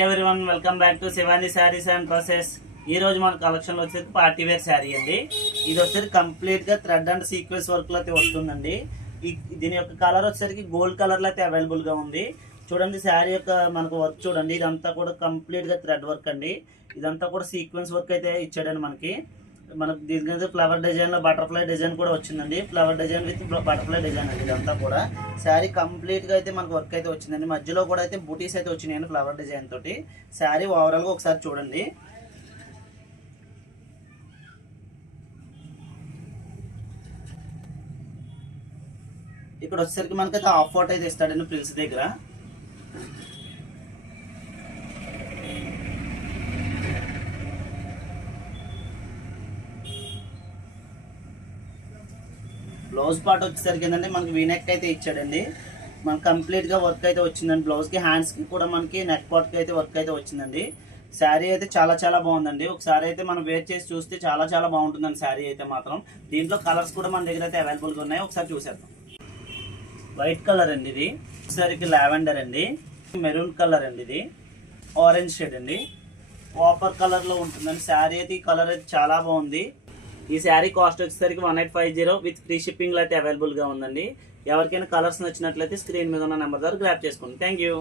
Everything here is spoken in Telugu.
Everyone welcome back to Shivani saris and dresses. ఈ రోజు మన కలెక్షన్ లో వచ్చేసి పార్టీ వేర్ శారీ అండి. ఇది వచ్చేసి కంప్లీట్ గా థ్రెడ్ అండ్ సీక్వెన్స్ వర్క్ లో అయితే వస్తుందండి. దీని యొక్క కలర్ వచ్చేసరికి గోల్డ్ కలర్ లో అయితే అవైలబుల్ గా ఉంది. చూడండి శారీ యొక్క మనకు వర్క్ చూడండి, ఇదంతా కూడా కంప్లీట్ గా థ్రెడ్ వర్క్ అండి. ఇదంతా కూడా సీక్వెన్స్ వర్క్ అయితే ఇచ్చాడండి మనకు దీని మీద ఫ్లవర్ డిజైన్ లో బటర్ఫ్లై డిజైన్ కూడా వచ్చిందండి. Flower design with butterfly design అండి. ఇదంతా కూడా శారీ కంప్లీట్ గా అయితే మనకు వర్క్ అయితే వచ్చిందండి. మధ్యలో కూడా అయితే బూటీస్ అయితే వచ్చినాయండి ఫ్లవర్ డిజైన్ తోటి. శారీ ఓవరాల్ గా ఒకసారి చూడండి. ఇక్కడ వచ్చేసరికి మనకైతే హాఫ్ వాట్ అయితే ఇస్తాడండి ప్రిల్స్ దగ్గర. బ్లౌజ్ పార్ట్ వచ్చేసరికి ఏంటంటే మనకి వీనెక్ అయితే ఇచ్చాడండి. మనకి కంప్లీట్ గా వర్క్ అయితే వచ్చిందండి. బ్లౌజ్ కి హ్యాండ్స్ కి కూడా మనకి నెక్ పార్ట్ కి అయితే వర్క్ అయితే వచ్చిందండి. శారీ అయితే చాలా చాలా బాగుందండి. ఒకసారి అయితే మనం వేర్ చేసి చూస్తే చాలా చాలా బాగుంటుందండి శారీ అయితే మాత్రం. దీంట్లో కలర్స్ కూడా మన దగ్గర అయితే అవైలబుల్ గా ఉన్నాయి, ఒకసారి చూసేద్దాం. వైట్ కలర్ అండి, ఇది వచ్చేసరికి లావెండర్ అండి, మెరూన్ కలర్ అండి, ఇది ఆరెంజ్ షేడ్ అండి, కాపర్ కలర్ లో ఉంటుందండి. శారీ అయితే ఈ కలర్ అయితే చాలా బాగుంది. ఈ శారీ కాస్ట్ వచ్చేసరికి 1850 విత్ ఫ్రీ షిప్పింగ్ లో అయితే అవైలబుల్ గా ఉందండి. ఎవరికైనా కలర్స్ నచ్చినట్లయితే స్క్రీన్ మీద ఉన్న నెంబర్ ద్వారా గ్రాప్ చేసుకోండి. Thank you.